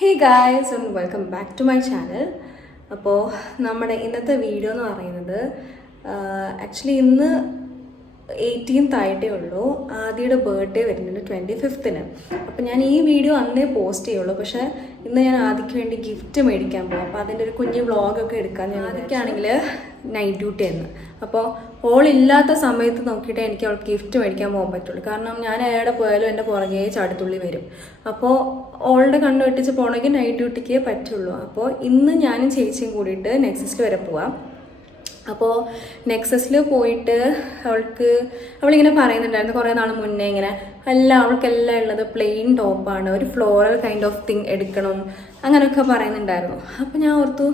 Hey guys and welcome back to my channel. അപ്പോൾ നമ്മുടെ ഇന്നത്തെ വീഡിയോ എന്ന് പറയുന്നത് ആക്ച്വലി ഇന്ന് 18th ആയിട്ടേ ഉള്ളൂ. ആദിയുടെ ബർത്ത്ഡേ വരുന്നുണ്ട് 25th. അപ്പോൾ ഞാൻ ഈ വീഡിയോ അന്നേ പോസ്റ്റ് ചെയ്യുള്ളൂ. പക്ഷേ ഇന്ന് ഞാൻ ആദിക്ക് വേണ്ടി ഗിഫ്റ്റ് മേടിക്കാൻ പോകും. അപ്പോൾ അതിൻ്റെ ഒരു കുഞ്ഞ് വ്ളോഗൊക്കെ എടുക്കാൻ ഞാൻ ആദിക്കാണെങ്കിൽ നൈറ്റ് ഡ്യൂട്ടി ആയിരുന്നു. അപ്പോൾ ഓളില്ലാത്ത സമയത്ത് നോക്കിയിട്ടേ എനിക്ക് അവൾക്ക് ഗിഫ്റ്റ് മേടിക്കാൻ പോകാൻ പറ്റുള്ളൂ. കാരണം ഞാൻ അയാളുടെ പോയാലും എൻ്റെ പുറകെ ചാടിത്തുള്ളി വരും. അപ്പോൾ ഓളുടെ കണ്ണ് വെട്ടിച്ച് പോകണമെങ്കിൽ നൈറ്റ് ഡ്യൂട്ടിക്കേ പറ്റുള്ളൂ. അപ്പോൾ ഇന്ന് ഞാനും ചേച്ചിയും കൂടിയിട്ട് നെക്സസിൽ വരെ പോവാം. അപ്പോൾ നെക്സസിൽ പോയിട്ട് അവളിങ്ങനെ പറയുന്നുണ്ടായിരുന്നു കുറേ നാൾ മുന്നേ ഇങ്ങനെ അവൾക്കെല്ലാം ഉള്ളത് പ്ലെയിൻ ടോപ്പാണ്, ഒരു ഫ്ലോറൽ കൈൻഡ് ഓഫ് തിങ് എടുക്കണം അങ്ങനെയൊക്കെ പറയുന്നുണ്ടായിരുന്നു. അപ്പോൾ ഞാൻ ഓർത്തു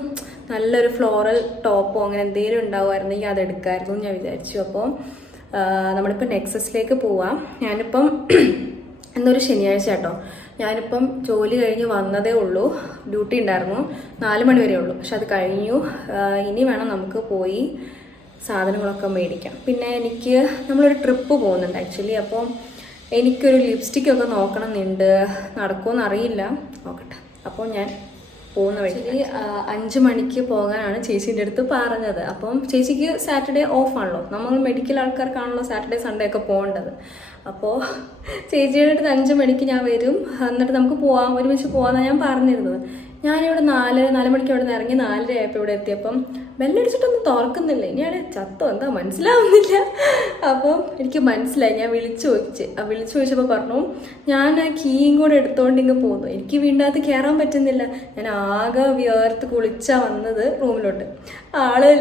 നല്ലൊരു ഫ്ലോറൽ ടോപ്പോ അങ്ങനെ എന്തെങ്കിലും ഉണ്ടാവുമായിരുന്നെങ്കിൽ അത് എടുക്കാമായിരുന്നു എന്ന് ഞാൻ വിചാരിച്ചു. അപ്പോൾ നമ്മളിപ്പോൾ നെക്സസിലേക്ക് പോവാം. ഞാനിപ്പം എന്നൊരു ശനിയാഴ്ച കേട്ടോ, ഞാനിപ്പം ജോലി കഴിഞ്ഞ് വന്നതേ ഉള്ളൂ. ഡ്യൂട്ടി ഉണ്ടായിരുന്നു 4 മണി വരെ ഉള്ളൂ. പക്ഷെ അത് കഴിഞ്ഞു. ഇനി വേണം നമുക്ക് പോയി സാധനങ്ങളൊക്കെ മേടിക്കാം. പിന്നെ നമ്മളൊരു ട്രിപ്പ് പോകുന്നുണ്ട് ആക്ച്വലി. അപ്പോൾ എനിക്കൊരു ലിപ്സ്റ്റിക്കൊക്കെ നോക്കണം എന്നുണ്ട്. നടക്കുമെന്ന് അറിയില്ല, നോക്കട്ടെ. അപ്പോൾ ഞാൻ പോകുന്ന വഴി 5 മണിക്ക് പോകാനാണ് ചേച്ചീൻ്റെ അടുത്ത് പറഞ്ഞത്. അപ്പം ചേച്ചിക്ക് സാറ്റർഡേ ഓഫാണല്ലോ, നമ്മൾ മെഡിക്കൽ ആൾക്കാർക്കാണല്ലോ സാറ്റർഡേ സൺഡേ ഒക്കെ പോകേണ്ടത്. അപ്പോൾ ചേച്ചിയുടെ അടുത്ത് 5 മണിക്ക് ഞാൻ വരും, എന്നിട്ട് നമുക്ക് ഒരുമിച്ച് പോകാമെന്നാണ് ഞാൻ പറഞ്ഞിരുന്നത്. ഞാനിവിടെ 4 മണിക്ക് ഇവിടെ നിന്ന് ഇറങ്ങി 4:30 ആയപ്പോൾ ഇവിടെ എത്തിയപ്പം ബെല്ലടിച്ചിട്ടൊന്നും തുറക്കുന്നില്ല. ഇനിയാണ് ചത്തോ എന്താ മനസ്സിലാവുന്നില്ല. അപ്പോൾ എനിക്ക് മനസ്സിലായി. ഞാൻ വിളിച്ചു ചോദിച്ചപ്പോൾ പറഞ്ഞു ഞാൻ ആ കീയും കൂടെ എടുത്തുകൊണ്ട് ഇങ്ങ് പോന്നു. എനിക്ക് വീണ്ടും അത് കയറാൻ പറ്റുന്നില്ല. ഞാൻ ആകെ വിയർത്ത് കുളിച്ചാണ് വന്നത് റൂമിലോട്ട്. ആള്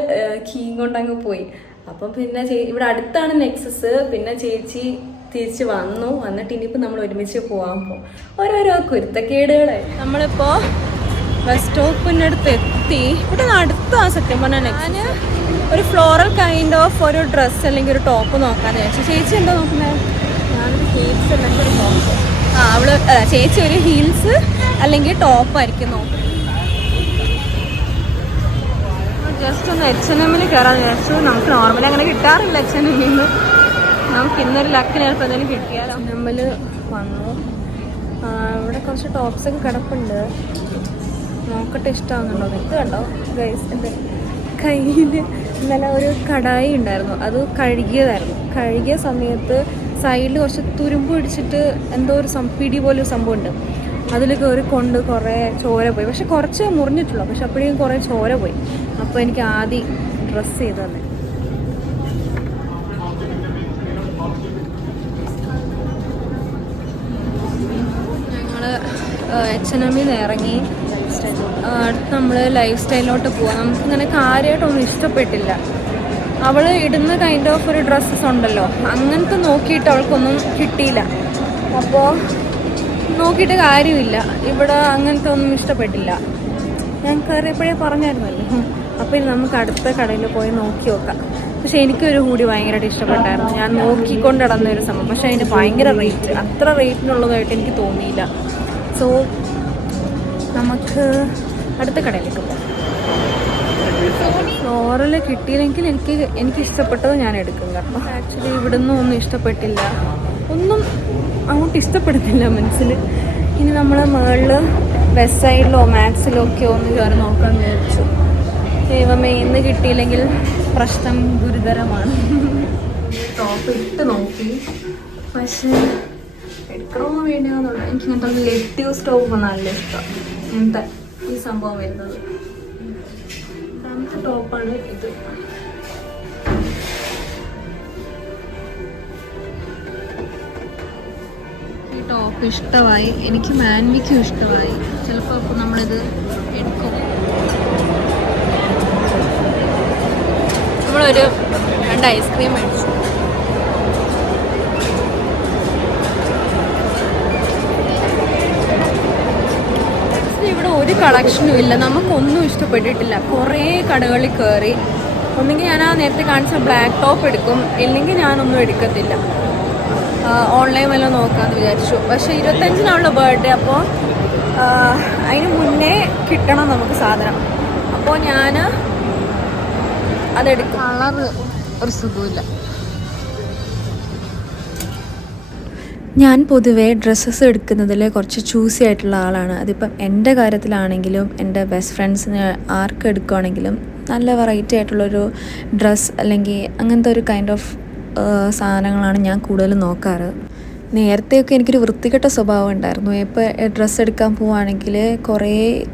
കീയും കൊണ്ടങ്ങ് പോയി. അപ്പം പിന്നെ ഇവിടെ അടുത്താണ് നെക്സസ്. പിന്നെ ചേച്ചി തിരിച്ച് വന്നിട്ട് ഇനിയിപ്പോൾ നമ്മൾ ഒരുമിച്ച് പോകാൻ പോകും. ഓരോരോ കുരുത്തക്കേടുകളെ. നമ്മളിപ്പോൾ ബസ് സ്റ്റോപ്പിൻ്റെ അടുത്ത് എത്തി. ഇവിടെ അടുത്ത സത്യം പറഞ്ഞാൽ ഞാൻ ഒരു ഫ്ലോറൽ കൈൻഡ് ഓഫ് ഒരു ഡ്രസ്സ് അല്ലെങ്കിൽ ഒരു ടോപ്പ് നോക്കാമെന്ന് വിചാരിച്ചു. ചേച്ചി എന്താ നോക്കുന്നത്? ഞാനൊരു ഹീൽസ് അല്ലെങ്കിൽ ഒരു ടോപ്പ്. ചേച്ചി ഒരു ഹീൽസ് അല്ലെങ്കിൽ ടോപ്പായിരിക്കും നോക്കുന്നത്. ജസ്റ്റ് ഒന്ന് H&M കയറാൻ വിചാരിച്ചു. നമുക്ക് നോർമലി അങ്ങനെ കിട്ടാറില്ല H&M. നമുക്ക് ഇന്നൊരു ലക്കിന് ചിലപ്പോൾ എന്തെങ്കിലും കിട്ടിയാലോ. നമ്മൾ വന്നു. ഇവിടെ കുറച്ച് ടോപ്സൊക്കെ കിടപ്പുണ്ട്. നോക്കട്ടെ ഇഷ്ടമാകുന്നുണ്ടോ. ഇത് കണ്ടോ ഗൈസ്, എൻ്റെ കയ്യിൽ ഇന്നലെ ഒരു കടായി ഉണ്ടായിരുന്നു. അത് കഴുകിയ സമയത്ത് സൈഡിൽ കുറച്ച് തുരുമ്പ് പിടിച്ചിട്ട് എന്തോ ഒരു പിടി പോലൊരു സംഭവം ഉണ്ട്. അതിൽ കയറിക്കൊണ്ട് കുറേ ചോര പോയി. പക്ഷെ കുറച്ച് മുറിഞ്ഞിട്ടുള്ളൂ. പക്ഷെ അപ്പോഴേക്കും കുറേ ചോര പോയി. അപ്പോൾ എനിക്ക് ആദ്യം ഡ്രസ്സ് ചെയ്ത് തന്നെ. H&M ഇറങ്ങി അടുത്ത് നമ്മൾ ലൈഫ് സ്റ്റൈലിലോട്ട് പോവാം. നമുക്കിങ്ങനെ കാര്യമായിട്ടൊന്നും ഇഷ്ടപ്പെട്ടില്ല. അവൾ ഇടുന്ന കൈൻഡ് ഓഫ് ഒരു ഡ്രസ്സസ് ഉണ്ടല്ലോ, അങ്ങനത്തെ നോക്കിയിട്ട് അവൾക്കൊന്നും കിട്ടിയില്ല. അപ്പോൾ നോക്കിയിട്ട് കാര്യമില്ല. ഇവിടെ അങ്ങനത്തെ ഒന്നും ഇഷ്ടപ്പെട്ടില്ല. ഞാൻ കയറിയപ്പോഴേ പറഞ്ഞായിരുന്നല്ലോ. അപ്പോൾ ഇനി നമുക്ക് അടുത്ത കടയിൽ പോയി നോക്കി നോക്കാം. പക്ഷെ എനിക്കൊരു ഹൂഡി ഭയങ്കരമായിട്ട് ഇഷ്ടപ്പെട്ടായിരുന്നു. ഞാൻ നോക്കിക്കൊണ്ട് നടന്നൊരു സംഭവം. പക്ഷെ അതിന് ഭയങ്കര റേറ്റ്, അത്ര റേറ്റിനുള്ളതായിട്ട് എനിക്ക് തോന്നിയില്ല. സോ നമുക്ക് അടുത്ത കടയിലേക്ക് പോകാം. ഫ്ലോറൽ കിട്ടിയില്ലെങ്കിൽ എനിക്ക് ഇഷ്ടപ്പെട്ടത് ഞാൻ എടുക്കും. കാരണം ആക്ച്വലി ഇവിടുന്ന് ഒന്നും ഇഷ്ടപ്പെട്ടില്ല, ഒന്നും അങ്ങോട്ട് ഇഷ്ടപ്പെടുന്നില്ല മനസ്സിൽ. ഇനി നമ്മൾ മുകളിൽ വെസ്റ്റ് സൈഡിലോ മാക്സിലോ ഒക്കെ ഒന്ന് കയറി നോക്കാമെന്ന് വിചാരിച്ചു. ദൈവമേ, ഇന്ന് കിട്ടിയില്ലെങ്കിൽ പ്രശ്നം ഗുരുതരമാണ്. ടോപ്പ് ഇട്ട് നോക്കി, പക്ഷേ എടുക്കണമെന്ന് വേണ്ടിയാണെന്നുള്ളൂ. എനിക്ക് ഇങ്ങനത്തെ ലെറ്റ്യൂസ് ടോപ്പ് നല്ല ഇഷ്ടം. ഇങ്ങനത്തെ ഈ സംഭവം വരുന്നത് രണ്ടാമത്തെ ടോപ്പാണ് ഇത്. ഈ ടോപ്പ് ഇഷ്ടമായി. എനിക്ക് മാൻവിക്കും ഇഷ്ടമായി. ചിലപ്പോൾ അപ്പോൾ നമ്മളിത് എടുക്കും. നമ്മളൊരു 2 ഐസ്ക്രീം മേടിച്ചു. ഇവിടെ ഒരു കളക്ഷനും ഇല്ല. നമുക്കൊന്നും ഇഷ്ടപ്പെട്ടിട്ടില്ല. കുറേ കടകളിൽ കയറി. ഒന്നെങ്കിൽ ഞാൻ ആ നേരത്തെ കാണിച്ച ബ്ലാക്ക് ടോപ്പ് എടുക്കും, ഇല്ലെങ്കിൽ ഞാനൊന്നും എടുക്കത്തില്ല. ഓൺലൈൻ വല്ലതും നോക്കാമെന്ന് വിചാരിച്ചു. പക്ഷേ 25-നാണല്ലോ ബർത്ത്ഡേ. അപ്പോൾ അതിന് മുന്നേ കിട്ടണം നമുക്ക് സാധനം. അപ്പോൾ ഞാൻ അതെടുക്കും. കളർ ഒരു സുഖമില്ല. ഞാൻ പൊതുവേ ഡ്രസ്സസ് എടുക്കുന്നതിൽ കുറച്ച് ചൂസി ആയിട്ടുള്ള ആളാണ്. അതിപ്പം എൻ്റെ കാര്യത്തിലാണെങ്കിലും എൻ്റെ ബെസ്റ്റ് ഫ്രണ്ട്സിന് ആർക്ക് എടുക്കുകയാണെങ്കിലും നല്ല വെറൈറ്റി ആയിട്ടുള്ളൊരു ഡ്രസ്സ് അല്ലെങ്കിൽ അങ്ങനത്തെ ഒരു കൈൻഡ് ഓഫ് സാധനങ്ങളാണ് ഞാൻ കൂടുതലും നോക്കാറ്. നേരത്തെയൊക്കെ എനിക്കൊരു വൃത്തികെട്ട സ്വഭാവം ഉണ്ടായിരുന്നു. ഇപ്പോൾ ഡ്രസ്സ് എടുക്കാൻ പോവുകയാണെങ്കിൽ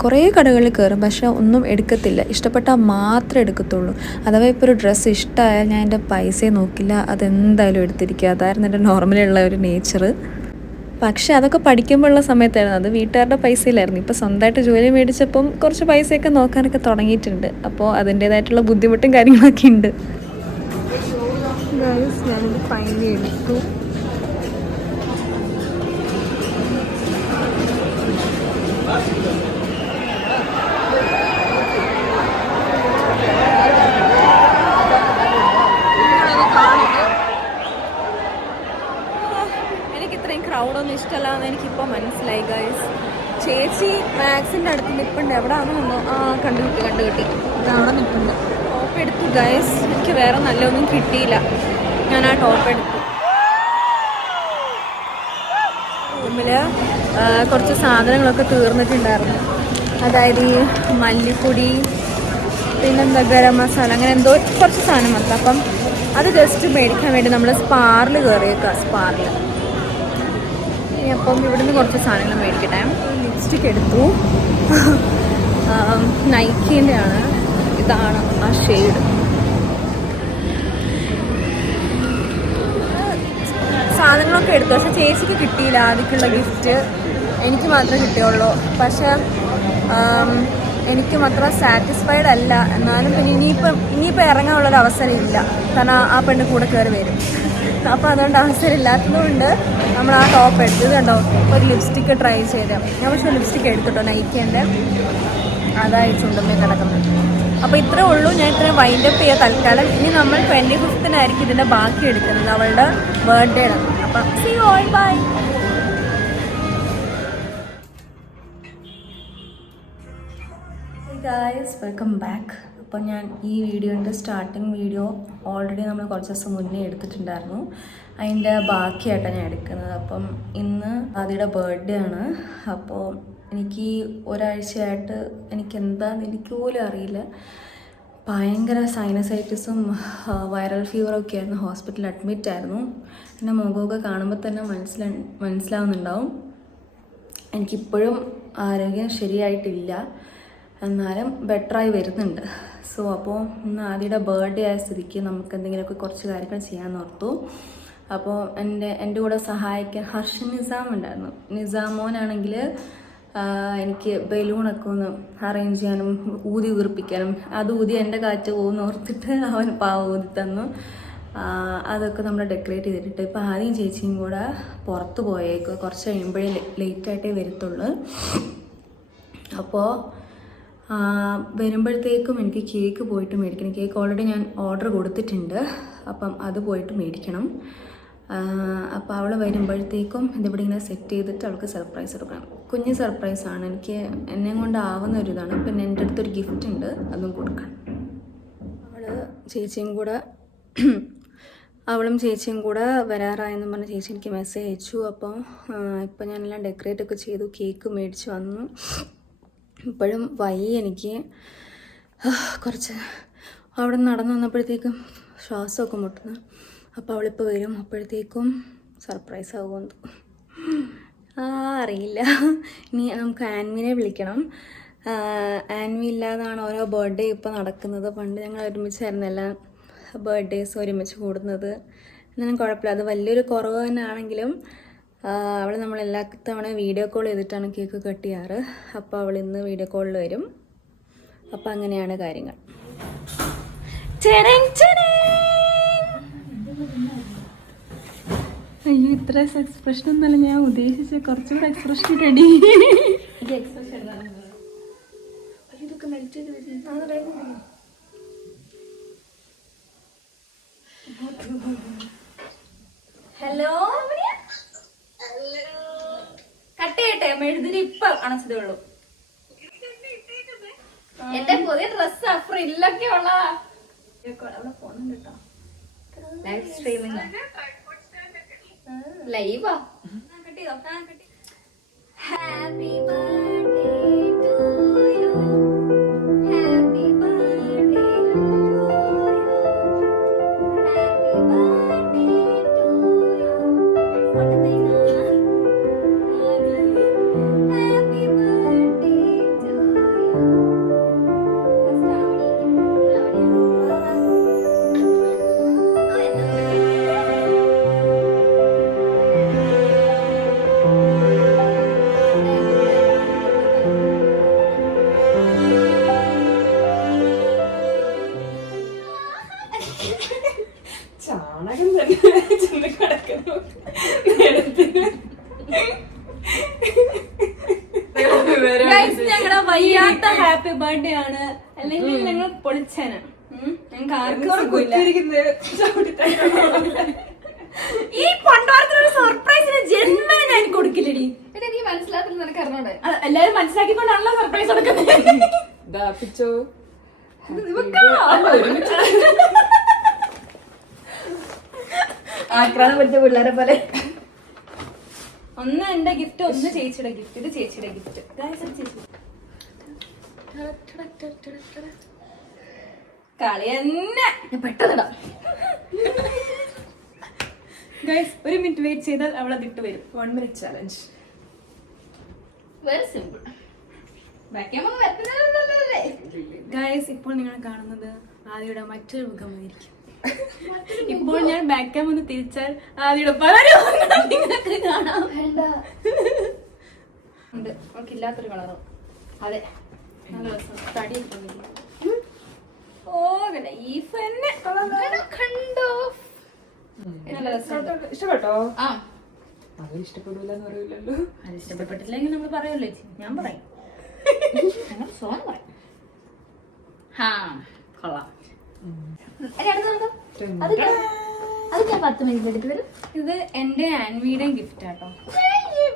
കുറേ കടകളിൽ കയറും, പക്ഷേ ഒന്നും എടുക്കത്തില്ല. ഇഷ്ടപ്പെട്ടാൽ മാത്രമേ എടുക്കത്തുള്ളൂ. അഥവാ ഇപ്പോൾ ഒരു ഡ്രസ്സ് ഇഷ്ടമായാൽ ഞാൻ എൻ്റെ പൈസയെ നോക്കില്ല, അതെന്തായാലും എടുത്തിരിക്കുക. അതായിരുന്നു എൻ്റെ നോർമലുള്ള ഒരു നേച്ചർ. പക്ഷേ അതൊക്കെ പഠിക്കുമ്പോഴുള്ള സമയത്തായിരുന്നു, അത് വീട്ടുകാരുടെ പൈസയിലായിരുന്നു. ഇപ്പോൾ സ്വന്തമായിട്ട് ജോലി മേടിച്ചപ്പം കുറച്ച് പൈസയൊക്കെ നോക്കാനൊക്കെ തുടങ്ങിയിട്ടുണ്ട്. അപ്പോൾ അതിൻ്റേതായിട്ടുള്ള ബുദ്ധിമുട്ടും കാര്യങ്ങളൊക്കെ ഉണ്ട്. ഞാനിത് ഫൈനലി എടുത്തു. എനിക്കിത്രയും ക്രൗഡൊന്നും ഇഷ്ടമല്ലാന്ന് എനിക്കിപ്പോൾ മനസ്സിലായി ഗൈസ്. ചേച്ചി മാക്സിൻ്റെ അടുത്ത് നിൽപ്പുണ്ട്. എവിടെയാണോ കണ്ടു കിട്ടി ഇതവിടെ നിൽപ്പുണ്ട്. ടോപ്പ് എടുത്തു ഗൈസ്. എനിക്ക് വേറെ നല്ലതൊന്നും കിട്ടിയില്ല. ഞാൻ ആ ടോപ്പ് എടുത്തു. റൂമിൽ കുറച്ച് സാധനങ്ങളൊക്കെ തീർന്നിട്ടുണ്ടായിരുന്നു. അതായത് ഈ മല്ലിപ്പൊടി, പിന്നെന്താ ഗരം മസാല, അങ്ങനെ എന്തോ കുറച്ച് സാധനം വന്നു. അപ്പം അത് ജസ്റ്റ് മേടിക്കാൻ വേണ്ടി നമ്മൾ സ്പാറിൽ കയറിയേക്കാം. സ്പാറിൽ അപ്പം ഇവിടുന്ന് കുറച്ച് സാധനങ്ങൾ മേടിക്കട്ടെ. ലിപ്സ്റ്റിക് എടുത്തു. നൈക്കീൻ്റെ ആണ്. ഇതാണ് ആ ഷെയ്ഡ്. സാധനങ്ങളൊക്കെ എടുത്തു, പക്ഷെ ചേച്ചിക്ക് കിട്ടിയില്ല. ആദ്യക്കുള്ള ഗിഫ്റ്റ് എനിക്ക് മാത്രമേ കിട്ടിയുള്ളൂ. പക്ഷെ എനിക്കും അത്ര സാറ്റിസ്ഫൈഡ് അല്ല. എന്നാലും പിന്നെ ഇനിയിപ്പോൾ ഇറങ്ങാനുള്ളൊരു അവസരം ഇല്ല. കാരണം ആ പെണ്ണ് കൂടെ കയറി വരും. അപ്പോൾ അതുകൊണ്ട് അവസരം ഇല്ലാത്തതുകൊണ്ട് നമ്മൾ ആ ടോപ്പ് എടുത്തത് കണ്ടോ. ഒരു ലിപ്സ്റ്റിക്ക് ട്രൈ ചെയ്ത് ഞാൻ പക്ഷേ ലിപ്സ്റ്റിക്ക് എടുത്തിട്ടോ നൈക്കേൻ്റെ. അതായി ചുണ്ടുമ്മേ കിടക്കുന്നത്. അപ്പോൾ ഇത്രേ ഉള്ളൂ. ഞാൻ ഇത്രയും വൈൻഡപ്പ് ചെയ്യുക തൽക്കാലം. ഇനി നമ്മൾ 25th ഇതിൻ്റെ ബാക്കി എടുക്കുന്നത്, അവളുടെ ബർത്ത്ഡേ ആണ്. അപ്പം see you all, bye. Guys, welcome back. അപ്പോൾ ഞാൻ ഈ വീഡിയോൻ്റെ സ്റ്റാർട്ടിങ് വീഡിയോ ഓൾറെഡി നമ്മൾ കുറച്ച് ദിവസം മുന്നേ എടുത്തിട്ടുണ്ടായിരുന്നു. അതിൻ്റെ ബാക്കിയായിട്ടാണ് ഞാൻ എടുക്കുന്നത്. അപ്പം ഇന്ന് ആദിയുടെ ബർത്ത്ഡേ ആണ്. അപ്പോൾ എനിക്ക് ഒരാഴ്ചയായിട്ട് എനിക്ക് പോലും അറിയില്ല, ഭയങ്കര സൈനസൈറ്റിസും വൈറൽ ഫീവറൊക്കെ ആയിരുന്നു. ഹോസ്പിറ്റലിൽ അഡ്മിറ്റ് ആയിരുന്നു. എൻ്റെ മുഖമൊക്കെ കാണുമ്പോൾ തന്നെ മനസ്സിലാവുന്നുണ്ടാവും. എനിക്കിപ്പോഴും ആരോഗ്യം ശരിയായിട്ടില്ല, എന്നാലും ബെറ്ററായി വരുന്നുണ്ട്. സോ അപ്പോൾ ഇന്ന് ആദ്യയുടെ ബർത്ത്ഡേ ആയ സ്ഥിതിക്ക് നമുക്ക് എന്തെങ്കിലുമൊക്കെ കുറച്ച് കാര്യങ്ങൾ ചെയ്യാമെന്ന് ഓർത്തു. അപ്പോൾ എൻ്റെ കൂടെ സഹായിക്കാൻ ഹർഷൻ നിസാം ഉണ്ടായിരുന്നു. നിസാമോനാണെങ്കിൽ എനിക്ക് ബലൂണൊക്കെ ഒന്ന് അറേഞ്ച് ചെയ്യാനും ഊതി ഉതിർപ്പിക്കാനും, അത് ഊതി എൻ്റെ കാറ്റ് പോകുന്ന ഓർത്തിട്ട് അവൻ ഊതി തന്നു. അതൊക്കെ നമ്മൾ ഡെക്കറേറ്റ് ചെയ്തിട്ട് ഇപ്പോൾ ആദ്യം ചേച്ചിയും കൂടെ പുറത്ത് പോയേക്കും. കുറച്ച് കഴിയുമ്പോഴേ ലേറ്റായിട്ടേ വരത്തുള്ളൂ. അപ്പോൾ വരുമ്പോഴത്തേക്കും എനിക്ക് കേക്ക് പോയിട്ട് മേടിക്കണം. കേക്ക് ഓൾറെഡി ഞാൻ ഓർഡർ കൊടുത്തിട്ടുണ്ട്. അപ്പം അത് പോയിട്ട് മേടിക്കണം. അപ്പോൾ അവൾ വരുമ്പോഴത്തേക്കും ഇതിവിടെ ഇങ്ങനെ സെറ്റ് ചെയ്തിട്ട് അവൾക്ക് സർപ്രൈസ് കൊടുക്കണം. കുഞ്ഞ് സർപ്രൈസാണ്, എന്നെ കൊണ്ടാവുന്ന ഒരു ഇതാണ്. പിന്നെ എൻ്റെ അടുത്തൊരു ഗിഫ്റ്റ് ഉണ്ട്, അതും കൊടുക്കണം. അവളും ചേച്ചിയും കൂടെ വരാറായെന്ന് പറഞ്ഞ് ചേച്ചി എനിക്ക് മെസ്സേജ് അയച്ചു. അപ്പോൾ ഇപ്പോൾ ഞാനെല്ലാം ഡെക്കറേറ്റ് ഒക്കെ ചെയ്തു, കേക്ക് മേടിച്ച് വന്നു. ഇപ്പോഴും എനിക്ക് കുറച്ച് അവിടെ നടന്നു വന്നപ്പോഴത്തേക്കും ശ്വാസമൊക്കെ മുട്ടുന്നു. അപ്പോൾ അവളിപ്പോൾ വരും, അപ്പോഴത്തേക്കും സർപ്രൈസ് ആകുമെന്ന് അറിയില്ല. ഇനി നമുക്ക് ആൻവിനെ വിളിക്കണം. ആൻവി ഇല്ലാതാണ് ഓരോ ബർത്ത്ഡേ ഇപ്പോൾ നടക്കുന്നത്. പണ്ട് ഞങ്ങൾ ഒരുമിച്ചായിരുന്നു എല്ലാ ബർത്ത്ഡേസ് ഒരുമിച്ച് കൂടുന്നത്. എന്നാലും കുഴപ്പമില്ല, അത് വലിയൊരു കുറവ് തന്നെ ആണെങ്കിലും അവൾ നമ്മളെല്ലാ തവണ വീഡിയോ കോൾ ചെയ്തിട്ടാണ് കേക്ക് കട്ട് ചെയ്യാറ്. അപ്പോൾ അവൾ ഇന്ന് വീഡിയോ കോളിൽ വരും. അപ്പോൾ അങ്ങനെയാണ് കാര്യങ്ങൾ. അയ്യോ, ഇത്ര എക്സ്പ്രഷൻ ഒന്നല്ല ഞാൻ ഉദ്ദേശിച്ച, കുറച്ചുകൂടെ എക്സ്പ്രഷൻ റെഡി. ഹലോ, കട്ട് ചെയ്യട്ടെ? മെഴുതിരി ഇപ്പൊ അണച്ചതേ ഉള്ളൂ. എന്റെ പുതിയ ഡ്രസ് ഫ്രില്ലൊക്കെ ഉള്ളതാ. അവിടെ പോകുന്നുണ്ട് കേട്ടോ, ലൈവ് സ്ട്രീമിംഗ്. ലൈവാ. Happy birthday to you, happy birthday to you, happy birthday to you. Happy birthday to ചാണകം തന്നെ ചെന്ന് കിടക്കുന്നു. ഞങ്ങളുടെ വയ്യാത്ത ഹാപ്പി ബർത്ത്ഡേ ആണ്, അല്ലെങ്കിൽ ഞങ്ങൾ പൊളിച്ചേന. ഞങ്ങൾക്ക് ആർക്കും ഈ പണ്ടാരത്തിനൊരു സർപ്രൈസിന് ജന്മന ഞാൻ കൊടുക്കില്ലടി. നീ മനസ്സിലാക്കുന്ന നിനക്ക് അറിഞ്ഞോടെ? എല്ലാരും മനസ്സിലാക്കിക്കൊണ്ടാണല്ലോ സർപ്രൈസ് കൊടുക്കുന്നത്. ആക്രാന്തം പഠിച്ച പിള്ളേരെ പോലെ. ഒന്ന് എന്റെ ഗിഫ്റ്റ്, ഒന്ന് ചേച്ചിയുടെ ഗിഫ്റ്റ്. ഇത് ചേച്ചിയുടെ ഗിഫ്റ്റ്. കളി തന്നെ പെട്ടെന്നിടാം. ഗൈസ്, ഒരു മിനിറ്റ് വെയിറ്റ് ചെയ്താൽ അവളെ ഇട്ട് വരും. 1 minute challenge. Very simple. Guys, ഇപ്പോൾ നിങ്ങൾ കാണുന്നത് ആദിയുടെ മറ്റൊരു മുഖമായിരിക്കും. ഇപ്പോൾ ഞാൻ ബാക്ക് ക്യാം ഒന്ന് തിരിച്ചാൽ ആദിയുടെ പല രൂപങ്ങളും നിങ്ങൾക്ക് കാണാം. ഉണ്ട്, അവൾക്കില്ലാത്തൊരു കളറോ. അതെ, നല്ല രസം. തടി ലൈഫ് തന്നെ കണ്ടോ? നല്ല രസം. ഇഷ്ടപ്പെട്ടോ? ആ, അത് ഇഷ്ടപ്പെടില്ലെന്ന് പറയില്ലല്ലോ. അത് ഇഷ്ടപ്പെട്ടില്ലെങ്കിൽ നമ്മൾ പറയുമല്ലോ ചേച്ചി. ഞാൻ പറയും, ഞങ്ങൾ സോൺ പറയും. ഹാ, കൊള്ളാം. അത് ഞാൻ 10 മിനിറ്റ് എടുത്ത് വരും. ഇത് എന്റെ ആൻവിയുടെയും ഗിഫ്റ്റ് ആട്ടോ.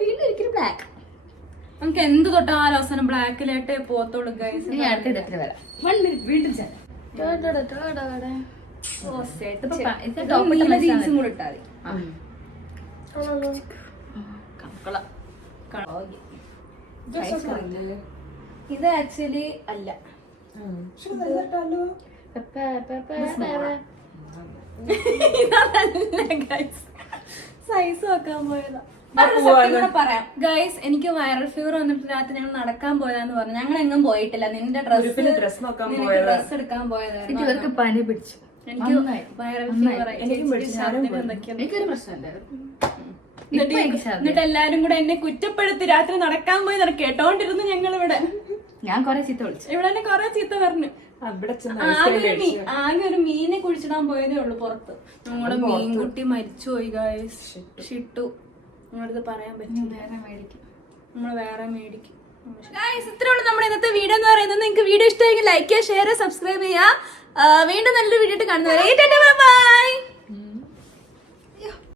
വീണ്ടും ഒരിക്കലും ബ്ലാക്ക്. നമുക്ക് എന്ത് തൊട്ടാലും അവസാനം ബ്ലാക്കിലായിട്ടേ പോത്തോളൂ ഗൈസ്. ഞാൻ അടുത്ത ഇടത്തിൽ വരാം. 1 മിനിറ്റ് വീണ്ടും ജീൻസും കൂടെ ഇട്ടാൽ ഇത് ആക്ച്വലി അല്ല, സൈസ് വെക്കാൻ പോയതാ. പറയാം ഗൈസ്, എനിക്ക് വൈറൽ ഫീവർ വന്നിട്ട് രാത്രി ഞങ്ങൾ നടക്കാൻ പോയതാന്ന് പറഞ്ഞു. ഞങ്ങൾ എങ്ങും പോയിട്ടില്ല. നിന്റെ ഡ്രസ് എടുക്കാൻ പോയതായിരുന്നു. ഇവർക്ക് പനി പിടിച്ചു. എനിക്ക് വൈറൽ ഫീവർ ആയി. എനിക്കൊരു പ്രശ്നമില്ല. എന്നിട്ട് എല്ലാരും കൂടെ എന്നെ കുറ്റപ്പെടുത്തി രാത്രി നടക്കാൻ പോയി കേട്ടോണ്ടിരുന്നു. ഞങ്ങൾ ഇവിടെ ഞാൻ കൊറേ ചീത്ത വിളിച്ചു. ഇവിടെ തന്നെ കൊറേ ചീത്ത പറഞ്ഞു. ആകെ ഒരു മീനെ കുഴിച്ചിടാൻ പോയതേ ഉള്ളു പുറത്ത്. നമ്മുടെ മീൻകുട്ടി മരിച്ചുപോയി ഗൈസ്. ഷിട്ടു നമ്മളടുത്ത് പറയാൻ പറ്റും. നമ്മള് വേറെ മേടിക്കും. ഗൈസ്, ഇത്രയുള്ള നമ്മുടെ ഇന്നത്തെ വീഡിയോ എന്ന് പറയുന്നത്. നിങ്ങൾക്ക് വീഡിയോ ഇഷ്ടമെങ്കിൽ ലൈക്ക് ചെയ്യുക, ഷെയർ, സബ്സ്ക്രൈബ് ചെയ്യുക. വീണ്ടും നല്ലൊരു വീഡിയോ കാണുന്നവരെ ബൈ.